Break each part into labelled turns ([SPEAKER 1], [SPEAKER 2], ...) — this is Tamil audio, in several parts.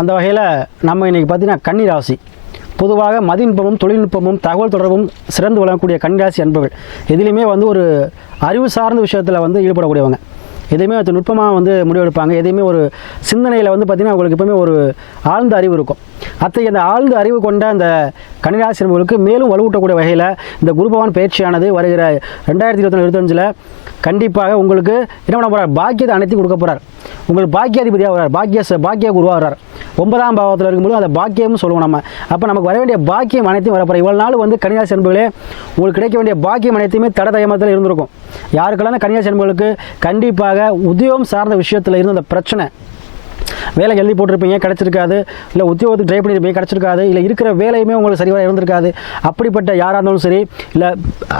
[SPEAKER 1] அந்த வகையில் நம்ம இன்றைக்கி பார்த்திங்கன்னா கன்னிராசி ராசி பொதுவாக மதிநுட்பமும் தொழில்நுட்பமும் தகவல் தொடர்பும் சிறந்து வழங்கக்கூடிய கன்னிராசி அன்பர்கள் எதுலேயுமே வந்து ஒரு அறிவு சார்ந்த விஷயத்தில் வந்து ஈடுபடக்கூடியவங்க எதையுமே அது நுட்பமாக வந்து முடிவெடுப்பாங்க எதையுமே ஒரு சிந்தனையில் வந்து பார்த்திங்கன்னா அவங்களுக்கு எப்பவுமே ஒரு ஆழ்ந்த அறிவு இருக்கும் அத்தகைய அந்த ஆழ்ந்த அறிவு கொண்ட அந்த கன்னிராசி அன்பர்களுக்கு மேலும் வலுவூட்டக்கூடிய வகையில் இந்த குருபவான் பயிற்சியானது வருகிற ரெண்டாயிரத்தி இருபத்தி இருபத்தஞ்சில் கண்டிப்பாக உங்களுக்கு என்ன பண்ண போகிறார் பாக்கியத்தை அனைத்தையும் கொடுக்க போகிறார் உங்களுக்கு பாக்கியாதிபதியாக வர்றார் பாக்கிய பாக்கிய குருவாக வர்றார் ஒன்பதாம் பாவத்தில் இருக்கும்போது அதை பாக்கியம்னு சொல்லுவோம் நம்ம அப்போ நமக்கு வர வேண்டிய பாக்கியம் அனைத்தையும் வரப்போகிற இவ்வளோ நாள் வந்து கன்னியாசி அன்புகளே உங்களுக்கு கிடைக்க வேண்டிய பாக்கியம் அனைத்தையுமே தட தயமத்தில் இருந்திருக்கும் யாருக்கெல்லாம் கன்னியாசி அன்புகளுக்கு கண்டிப்பாக உத்தியோகம் சார்ந்த விஷயத்தில் இருந்த அந்த பிரச்சனை வேலை எழுதி போட்டிருப்பீங்க கிடச்சிருக்காது இல்லை உத்தியோகத்துக்கு ட்ரை பண்ணியிருப்பீங்க கிடச்சிருக்காது இல்லை இருக்கிற வேலையுமே உங்களுக்கு சரிவர இருந்திருக்காது அப்படிப்பட்ட யாராக இருந்தாலும் சரி இல்லை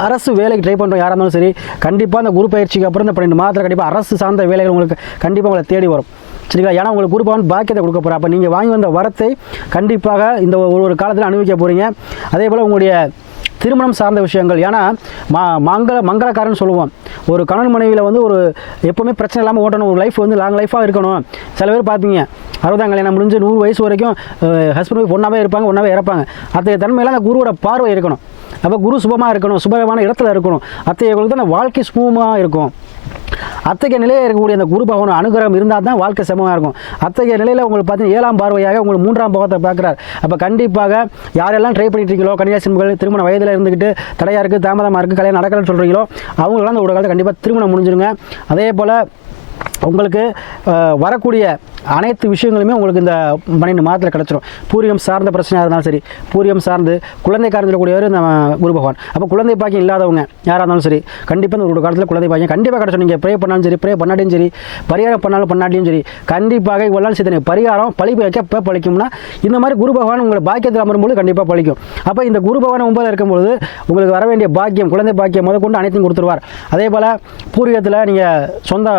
[SPEAKER 1] அரசு வேலைக்கு ட்ரை பண்ணுற யாராக இருந்தாலும் சரி கண்டிப்பாக அந்த குரு பயிற்சிக்கு அப்புறம் இந்த பன்னெண்டு மாதத்தில் கண்டிப்பாக அரசு சார்ந்த வேலைகள் உங்களுக்கு கண்டிப்பாக உங்களை தேடி வரும் சரிங்களா ஏன்னா உங்களுக்கு குருபவன் பாக்கியத்தை கொடுக்க போகிறேன் அப்போ நீங்கள் வாங்கி வந்த வரத்தை கண்டிப்பாக இந்த ஒரு ஒரு காலத்தில் அனுபவிக்க போகிறீங்க அதே போல் உங்களுடைய திருமணம் சார்ந்த விஷயங்கள் ஏன்னா மா மங்கள மங்களக்காரன் சொல்லுவோம் ஒரு கணவன் மனைவியில் வந்து ஒரு எப்போவுமே பிரச்சனை இல்லாமல் ஓட்டணும் ஒரு லைஃப் வந்து லாங் லைஃபாக இருக்கணும் சில பேர் பார்த்தீங்க அறுபதாம் கல்யாணம் முடிஞ்சு நூறு வயசு வரைக்கும் ஹஸ்பண்ட் ஒய்ஃப் ஒன்றாவே இருப்பாங்க ஒன்றாவே இறப்பாங்க அத்தகைய தன்மையில் அந்த குருவோட பார்வை இருக்கணும் அப்போ குரு சுபமாக இருக்கணும் சுபமான இடத்துல இருக்கணும் அத்தகைய தான் வாழ்க்கை சுபமாக இருக்கும் அத்தகைய நிலையில் இருக்கக்கூடிய அந்த குரு பகவான் அனுகிரகம் இருந்தால் தான் வாழ்க்கை சமமாக இருக்கும் அத்தகைய நிலையில் உங்களுக்கு பார்த்தீங்கன்னா ஏழாம் பார்வையாக உங்களுக்கு மூன்றாம் பாவத்தை பார்க்குறாரு அப்போ கண்டிப்பாக யாரெல்லாம் ட்ரை பண்ணிட்டு இருக்கீங்களோ கன்னியாசிமர்கள் திருமண வயதில் இருந்துக்கிட்டு தடையாக இருக்குது தாமதமாக இருக்குது கல்யாணம் நடக்கலன்னு சொல்கிறீங்களோ அவங்களெல்லாம் அந்த ஒரு காலத்தை கண்டிப்பாக திருமணம் முடிஞ்சிருங்க அதே போல் உங்களுக்கு வரக்கூடிய அனைத்து விஷயங்களுமே உங்களுக்கு இந்த பன்னெண்டு மாதத்தில் கிடச்சிரும் பூரியம் சார்ந்த பிரச்சனையாக இருந்தாலும் சரி பூரியம் சார்ந்து குழந்தை காரணத்தில்க்கூடியவர் நம்ம குரு பகவான் அப்போ குழந்தை பாக்கியம் இல்லாதவங்க யாராக இருந்தாலும் சரி கண்டிப்பாக இந்த ஒரு காலத்தில் குழந்தை பாக்கியம் கண்டிப்பாக கிடச்சிடும் நீங்கள் ப்ரே பண்ணாலும் சரி ப்ரே பண்ணாட்டியும் சரி பரிகாரம் பண்ணாலும் பண்ணாட்டியும் சரி கண்டிப்பாக இவ்வளோ சித்தனை பரிகாரம் பழிப்பு வைக்க பழிக்கும்னா இந்த மாதிரி குரு பகவான் உங்களை பாக்கியத்தில் அமரும்போது கண்டிப்பாக பழிக்கும் அப்போ இந்த குரு பகவான் ஒன்பதில் இருக்கும்போது உங்களுக்கு வர வேண்டிய பாக்கியம் குழந்தை பாக்கியம் முதல் கொண்டு அனைத்தையும் கொடுத்துருவார் அதே போல் பூர்வீகத்தில் நீங்கள் சொந்த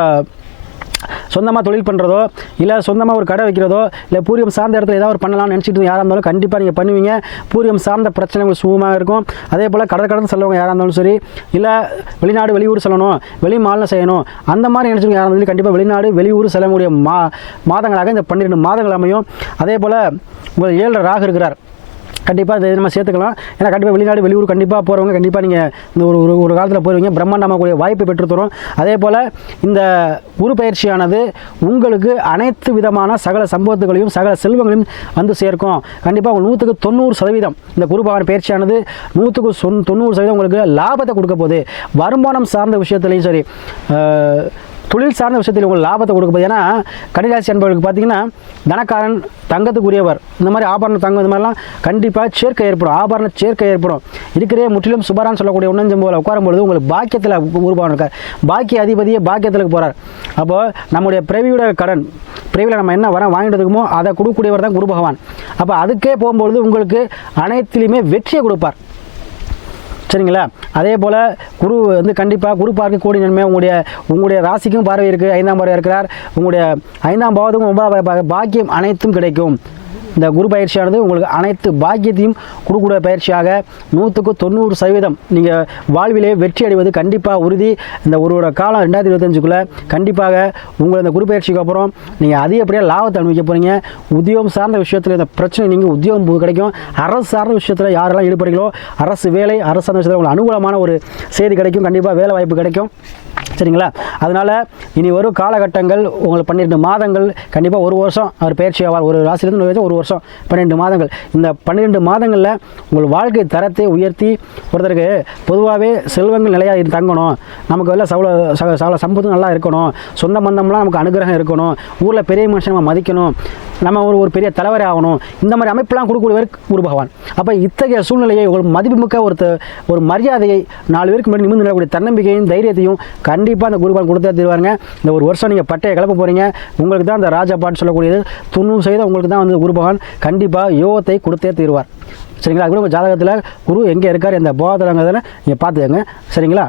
[SPEAKER 1] சொந்தமாக தொழில் பண்ணுறதோ இல்லை சொந்தமாக ஒரு கடை வைக்கிறதோ இல்லை பூர்வம் சார்ந்த இடத்துல ஏதாவது ஒரு பண்ணலாம்னு நினச்சிட்டு யாராக இருந்தாலும் கண்டிப்பாக நீங்கள் பண்ணுவீங்க பூர்வம் சார்ந்த பிரச்சனை உங்களுக்கு சுகமாக இருக்கும் அதே போல் கடற்கடன் கடந்து செல்லவங்க யாராக இருந்தாலும் சரி இல்லை வெளிநாடு வெளியூர் செல்லணும் வெளி மாநிலம் செய்யணும் அந்த மாதிரி நினச்சிருக்க யாராக இருந்தாலும் கண்டிப்பாக வெளிநாடு வெளியூர் செல்லக்கூடிய மா மாதங்களாக இந்த பன்னிரெண்டு மாதங்கள் அமையும் அதே போல் உங்கள் ஏழரை ராகு இருக்கிறார் கண்டிப்பாக இதை நம்ம சேர்த்துக்கலாம் ஏன்னா கண்டிப்பாக வெளிநாடு வெளியூர் கண்டிப்பாக போகிறவங்க கண்டிப்பாக நீங்கள் இந்த ஒரு ஒரு ஒரு காலத்தில் போயிருவீங்க பிரம்மாண்டமாக்கூடிய வாய்ப்பு பெற்றுத்தரும் அதே போல் இந்த குரு பயிற்சியானது உங்களுக்கு அனைத்து விதமான சகல சம்பவத்துகளையும் சகல செல்வங்களையும் வந்து சேர்க்கும் கண்டிப்பாக உங்களுக்கு நூற்றுக்கு தொண்ணூறு சதவீதம் இந்த குரு பகவான் பயிற்சியானது நூற்றுக்கு சொன் தொண்ணூறு சதவீதம் உங்களுக்கு லாபத்தை கொடுக்க போகுது வருமானம் சார்ந்த விஷயத்துலையும் சரி தொழில் சார்ந்த விஷயத்தில் உங்களுக்கு லாபத்தை கொடுக்க ஏன்னா கன்னிராசி என்பவர்களுக்கு பார்த்தீங்கன்னா தனக்காரன் தங்கத்துக்குரியவர் இந்த மாதிரி ஆபரண தங்கம் இந்த மாதிரிலாம் கண்டிப்பாக சேர்க்கை ஏற்படும் ஆபரண சேர்க்கை ஏற்படும் இருக்கிறே முற்றிலும் சுபரான்னு சொல்லக்கூடிய உணர்ந்து போல உட்காரும்பொழுது உங்களுக்கு பாக்கியத்தில் உருவாக இருக்கார் பாக்கிய அதிபதியே பாக்கியத்தில் போகிறார் அப்போது நம்முடைய பிரவியோட கடன் பிரவியில் நம்ம என்ன வரேன் வாங்கிட்டு அதை கொடுக்கக்கூடியவர் தான் குரு பகவான் அப்போ அதுக்கே போகும்பொழுது உங்களுக்கு அனைத்திலையுமே வெற்றியை கொடுப்பார் சரிங்களா அதே போல் குரு வந்து கண்டிப்பாக குரு பார்க்க கூடி நன்மை உங்களுடைய உங்களுடைய ராசிக்கும் பார்வை இருக்குது ஐந்தாம் பார்வை இருக்கிறார் உங்களுடைய ஐந்தாம் பாவத்துக்கும் ஒன்பதாம் பாக்கியம் அனைத்தும் கிடைக்கும் இந்த குரு பயிற்சியானது உங்களுக்கு அனைத்து பாக்கியத்தையும் கொடுக்கக்கூடிய பயிற்சியாக நூற்றுக்கு தொண்ணூறு சதவீதம் நீங்கள் வாழ்விலே வெற்றி அடைவது கண்டிப்பாக உறுதி இந்த ஒரு ஒரு காலம் ரெண்டாயிரத்தி இருபத்தஞ்சுக்குள்ளே கண்டிப்பாக உங்களை இந்த குரு பயிற்சிக்கு அப்புறம் நீங்கள் அதிகப்படியாக லாபத்தை அனுபவிக்க போகிறீங்க உத்தியோகம் சார்ந்த விஷயத்தில் இந்த பிரச்சனை நீங்கள் உத்தியோகம் கிடைக்கும் அரசு சார்ந்த விஷயத்தில் யாரெல்லாம் ஈடுபடுகிறீங்களோ அரசு வேலை அரசு சார்ந்த விஷயத்தில் உங்களுக்கு அனுகூலமான ஒரு செய்தி கிடைக்கும் கண்டிப்பாக வேலை வாய்ப்பு கிடைக்கும் சரிங்களா அதனால் இனி வரும் காலகட்டங்கள் உங்களுக்கு பன்னிரெண்டு மாதங்கள் கண்டிப்பாக ஒரு வருஷம் அவர் பயிற்சி ஒரு ராசியிலேருந்து ஒரு வருஷம் வருஷம் பன்னெண்டு மாதங்கள் இந்த பன்னிரெண்டு மாதங்களில் உங்கள் வாழ்க்கை தரத்தை உயர்த்தி ஒருத்தருக்கு பொதுவாகவே செல்வங்கள் நிலையாக தங்கணும் நமக்கு எல்லாம் சவள சவள சம்பத்தும் நல்லா இருக்கணும் சொந்த மந்தம்லாம் நமக்கு அனுகிரகம் இருக்கணும் ஊரில் பெரிய மனுஷன் மதிக்கணும் நம்ம ஒரு ஒரு பெரிய தலைவர் ஆகணும் இந்த மாதிரி அமைப்பெல்லாம் கொடுக்கக்கூடியவர் குரு பகவான் அப்போ இத்தகைய சூழ்நிலையை ஒரு மதிப்புமிக்க ஒரு ஒரு மரியாதையை நாலு பேருக்கு முன்னாடி நிமிந்து நிலக்கூடிய தன்னம்பிக்கையும் தைரியத்தையும் கண்டிப்பாக அந்த குரு பகவான் கொடுத்தே தருவாருங்க இந்த ஒரு வருஷம் நீங்கள் பட்டையை கிளப்ப போகிறீங்க உங்களுக்கு தான் அந்த ராஜா பாட்டு சொல்லக்கூடியது துணும் செய்த உங்களுக்கு தான் வந்து குரு பகவான் பகவான் கண்டிப்பாக யோகத்தை கொடுத்தே தீர்வார் சரிங்களா அப்படி ஜாதகத்தில் குரு எங்கே இருக்கார் இந்த போகத்தில் நீங்கள் பார்த்துக்கங்க சரிங்களா